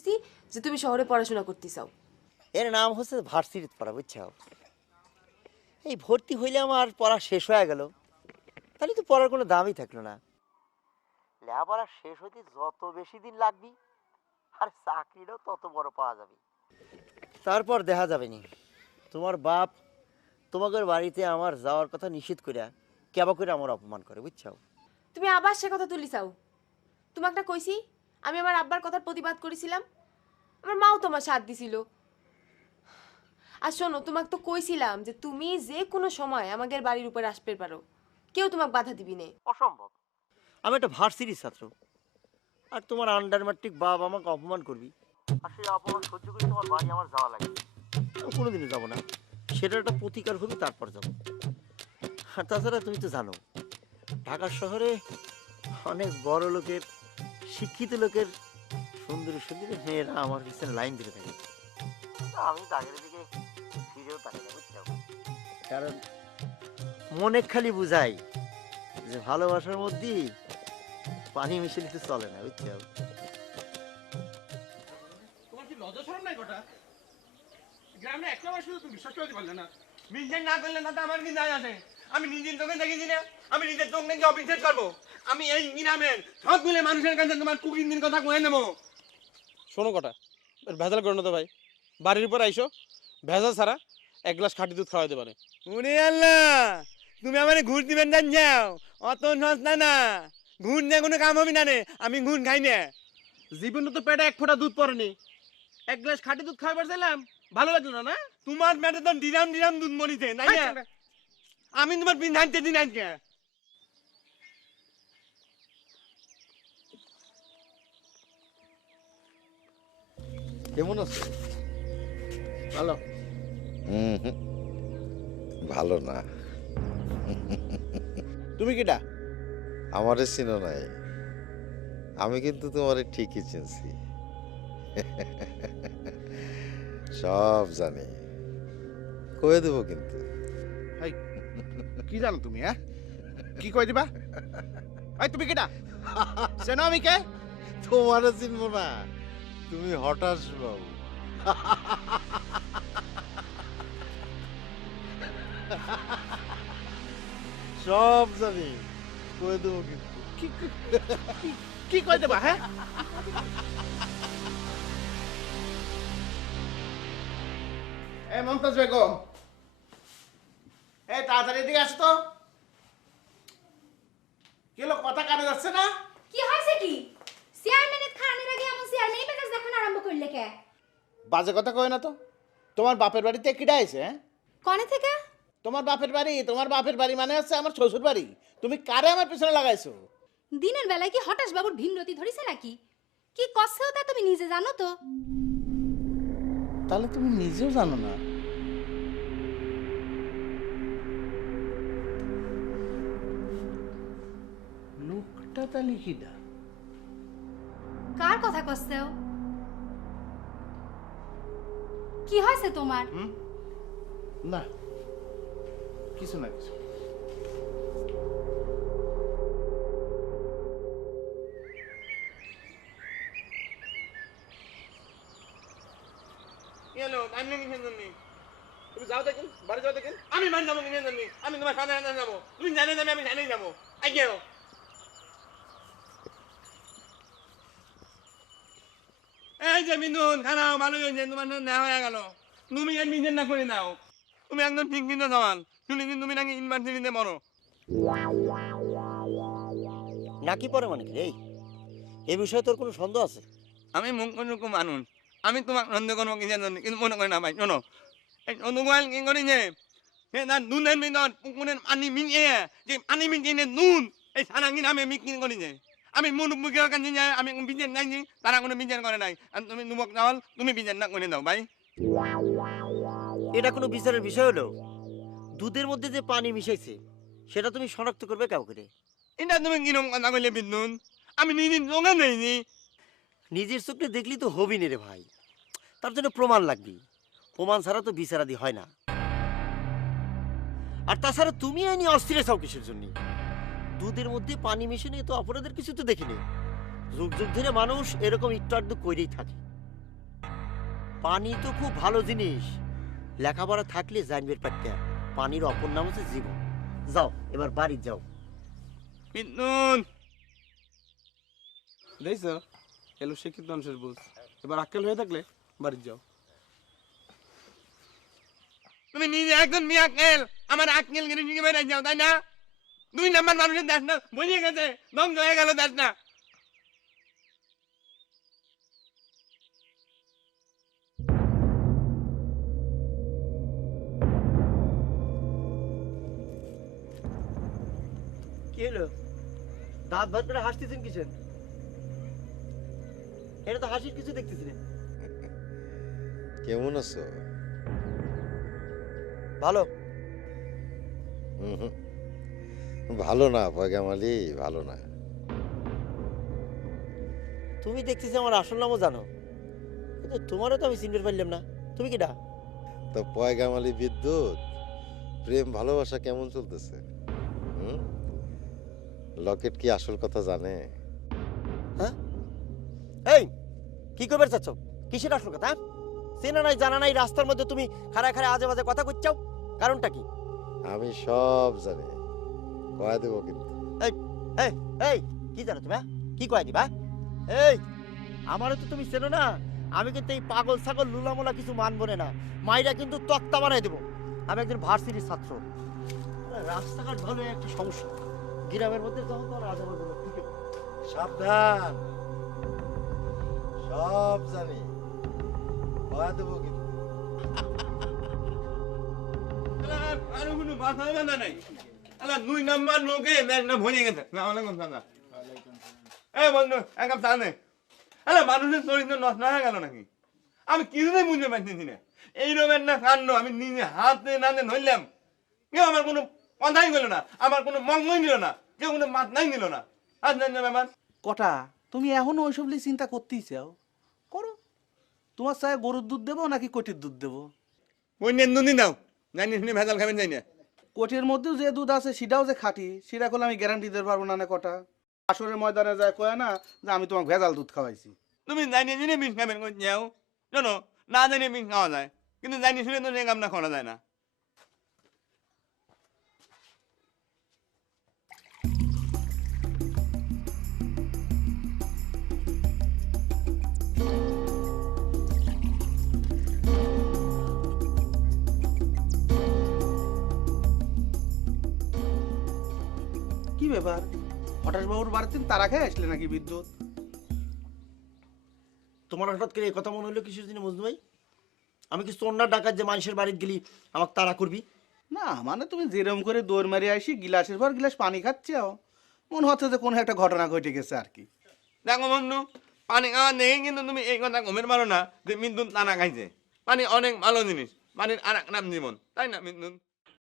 শুনতেছি যে তুমি শহরে পড়াশোনা করতে চাও এর নাম হচ্ছে ভার্সিটিতে পড়া বুঝছ? এই ভর্তি হইলে আমার পড়া শেষ হয়ে গেল। তাহলে তো পড়ার কোনো দামই থাকল না। লেখাপড়া শেষ হইতে যত বেশি দিন লাগবি আর চাকরিটাও তত বড় পাওয়া যাবে। তারপর দেখা যাবে নি। তোমার বাপ তোমাদের বাড়িতে আমার যাওয়ার কথা নিষেধ করিয়া কেবা করে আমার অপমান করে বুঝছ? তুমি আবার সে কথা তুলি চাও তোমাকে কইছি আমি আমার আব্বার কথার প্রতিবাদ করেছিলাম। আমার মাও তোমার সাথ দিছিল। আর শোনো তোমাকে তো কইছিলাম যে তুমি যে কোনো সময় আমাদের বাড়ির উপর আসতে পারো। কেউ তোমাকে বাধা দিবি নে। অসম্ভব। আমি একটা ভার্সিটির ছাত্র। আর তোমার আন্ডার ম্যাট্রিক বাপ আমাকে অপমান করবি। আর সেই অপমান সহ্য করে তোমার বাড়ি আমার যাওয়া লাগে। আমি কোনোদিনও যাব না। সেটা একটা প্রতিকার হবে তারপর যাব। আর তাছাড়া তুমি তো জানো ঢাকা শহরে অনেক বড় লোকের শিক্ষিত লোকের সুন্দর সুন্দরী মেয়েরা আমার পিছনে লাইন ধরে থাকে। আমি তাদের দিকে ফিরেও কারণ মনে খালি বুঝাই যে ভালোবাসার মধ্যে পানি মিশে দিতে চলে না বুঝছ? তোমার কি লজ্জা শরম নাই কটা? গ্রামে শুধু তুমি বিশ্বাস করতে পারলে না। মিনজেন না করলে না তো আমার কি যায় আসে? আমি নিজের চোখে দেখেছি না। আমি নিজের দেখে অবিশ্বাস করব। আমি এই গ্রামের সবগুলো মানুষের কাছে তোমার কুকিং দিন কথা কয়ে নেব। শোনো কটা এর ভেজাল করো না তো ভাই। বাড়ির উপর আইসো ভেজাল ছাড়া এক গ্লাস খাঁটি দুধ খাওয়াতে পারে। উনি আল্লাহ তুমি আমার ঘুষ দিবেন না যাও অত সস্তা না। ঘুষ নিয়ে কোনো কাম হবে না রে আমি ঘুষ খাই না। জীবনে তো পেটে এক ফোঁটা দুধ পড়েনি। এক গ্লাস খাঁটি দুধ খাবার চাইলাম ভালো লাগল না না? তোমার পেটে তো ডিরাম ডিরাম দুধ মরিছে নাই না? আমি তোমার পিন ধানতে দিন আজকে। কেমন আছে? ভালো। ভালো না। তুমি কিটা আমারে চিনো নাই। আমি কিন্তু তোমারে ঠিকই চিনছি। সব জানি। কয়ে দেবো কিন্তু। কি জানো তুমি হ্যাঁ? কি কই দিবা? এই তুমি কিটা চেনো আমি কে? তোমারে চিনবো না। তুমি হঠাৎ বাবু। সব জানি কয়ে দেবো কিন্তু। কি কি- কি- কি কই দেবা হ্যাঁ? এ মমতাজ বেগম। এই তাড়াতাড়ি এদিকে আসো তো। কি হলো কথা কানে যাচ্ছে না? কি হয়েছে কি? চেয়ারম্যানের খানের আগে এমন মেজাজ দেখানো আরম্ভ করলে কে? বাজে কথা কয় না তো। তোমার বাপের বাড়িতে কিডা আইছে হ্যাঁ? কনে থেকে? তোমার বাপের বাড়ি তোমার বাপের বাড়ি মানে হচ্ছে আমার শ্বশুর বাড়ি। তুমি কারে আমার পিছনে লাগাইছো? দিনের বেলায় কি হঠাৎ বাবুর ভিনরতি ধরিছে নাকি? কি কষ্ট তা তুমি নিজে জানো তো। তাহলে তুমি নিজেও জানো না। লোকটা তাহলে কিডা? কার কথা কষ্টেও? কি হয়েছে তোমার? না কিছু না কিছু। তুমি যাও দেখেন বাড়ি যাও দেখেন আমি মান যাব আমি তোমার সামনে যাব। তুমি জানে যাবে আমি জানেই যাব। আই এই যে মিনুন খানাও ভালো হয়েছে তোমার নেওয়া হয়ে গেল। তুমি এর নিজের না করে নাও। তুমি একদম ঠিক কিন্তু তুমি নাকি ইউনিভার্সিটিতে মরো। নাকি পরে মানে কি এই এই বিষয়ে তোর কোনো সন্দেহ আছে? আমি মুখ কোনো মানুষ। আমি তোমার সন্দেহ করব কি জানো কিন্তু মনে করে না ভাই শোনো। এই অনুগুয়াল কি করি যে সে তার নুনের ভিতর পুকুরের পানি মিশিয়ে যে পানি মিশিয়ে নুন এই সারাঙ্গি নামে বিক্রি করি যে। আমি মুরব্বীকে কাছে যে আমি বিচার নাই তারা কোনো বিচার করে নাই আর তুমি নুবক চাওয়াল তুমি বিচার না করে দাও ভাই এটা কোনো বিচারের বিষয় হলো? দুধের মধ্যে যে পানি মিশাইছে সেটা তুমি শনাক্ত করবে কেউ করে এটা তুমি কিরম কথা কইলে বিদ্যুৎ আমি নিজে জোগা নেইনি নিজের চোখে দেখলি তো হবি নে রে ভাই। তার জন্য প্রমাণ লাগবে। প্রমাণ ছাড়া তো বিচারাদি হয় না। আর তাছাড়া তুমি আইনি অস্থির চাও কিসের জন্য? দুধের মধ্যে পানি মিশে নিয়ে তো অপরাধের কিছু তো দেখিনি। যুগ যুগ ধরে মানুষ এরকম একটু আধটু করেই থাকে। পানি তো খুব ভালো জিনিস। লেখাপড়া থাকলে জানবে পারতে পানির অপর নাম হচ্ছে জীবন। যাও, এবার বাড়ি যাও। মিন্টুন! দেখছ এলো শিক্ষিত মানুষের বুঝ। এবার আক্কেল হয়ে থাকলে বাড়ি যাও। তুমি নিজে একজন মেয়ে আক্কেল, আমার আক্কেল গিরি শিখে বেড়ে যাও, তাই না? দুই নাম্বার মানুষের দেশ না বুঝিয়ে গেছে ধ্বংস হয়ে গেল দেশ না কি হলো? দাঁত ভাত করে হাসতেছেন কিসেন এটা তো হাসির কিছু দেখতেছি না। কেমন আছো? ভালো। উহুম। ভালো না পয়গামালি ভালো না। তুমি দেখতেছি আমার আসল নামও জানো। কিন্তু তোমারও তো আমি চিনতে পারলাম না। তুমি কিটা তো পয়গামালি বিদ্যুৎ প্রেম ভালোবাসা কেমন চলতেছে? হুম? লকেট কি আসল কথা জানে? হ্যাঁ? এই কি করবে চাচ্ছ? কিসের আসল কথা? চেনা নাই জানা নাই রাস্তার মধ্যে তুমি খাড়ায় খাড়ায় আজে বাজে কথা করছাও কারণটা কি? আমি সব জানি। কয়া দেবো কিন্তু। এই এই কি জানো তুমি হ্যাঁ? কি কয় দিবা এই আমারও তো তুমি চেনো না আমি কিন্তু এই পাগল ছাগল লুলামোলা কিছু মানবো না মাইরা কিন্তু তক্তা বানাই দেবো। আমি একজন ভার্সিটির ছাত্র। রাস্তাঘাট ভালো একটা সমস্যা। গ্রামের মধ্যে তখন তো। সাবধান। সব জানি। কয়া দেবো কিন্তু। আর আরও কোনো বাধা বাধা নাই। আলা দুই নাম্বার লোকে ভরে গেছে। না আলাইকুম সালাম। এই বন্ধু এক কাপ চা নে। আরে মানুষের চরিত্র নষ্ট হয়ে গেল নাকি? আমি কিছুতেই বুঝতে পারতেছি না। এই রকমের না কাণ্ড আমি নিজে হাতে নাতে ধরলাম। কেউ আমার কোনো কথাই গেল না আমার কোনো মঙ্গই নিল না কেউ কোনো মাথাই নিল না। আর জান ব্যাপার। কটা তুমি এখনও ওইসব নিয়ে চিন্তা করতেই চাও করো। তোমার চায় গরুর দুধ দেবো নাকি কটির দুধ দেবো? বন্যের দুদিন দাও। জানি শুনে ভেজাল খাবেন যাই না। কোটির মধ্যেও যে দুধ আছে, সেটাও যে খাঁটি, সেটা করলে আমি গ্যারান্টি দিতে পারব না না কটা। আসরের ময়দানে যায়, কয় না, যে আমি তোমাকে ভেজাল দুধ খাওয়াইছি। তুমি জানিয়ে জেনে মিশ খাবেন জানো, না জানিয়ে মিশ খাওয়া যায়, কিন্তু জানিয়ে শুনে তো যে কামনা করা যায় না। ব্যাপার? হঠাৎ বাবুর বাড়িতে তারা খেয়ে আসলে নাকি বিদ্যুৎ? তোমার হঠাৎ করে এই কথা মনে হলো কিসের জন্য মজনু ভাই আমি কি না ডাকাত যে মানুষের বাড়িতে গেলি আমাকে তাড়া করবি? না মানে তুমি যেরকম করে দৌড় মারি আসি গিলাসের পর গিলাস পানি খাচ্ছেও মনে হচ্ছে যে কোনো একটা ঘটনা ঘটে গেছে আর কি। দেখো বন্ধু পানি খাওয়া নেই কিন্তু তুমি এই কথা গমের পারো না যে মিন্দুন টানা খাইছে। পানি অনেক ভালো জিনিস পানির আর এক নাম জীবন তাই না বিদ্যুৎ?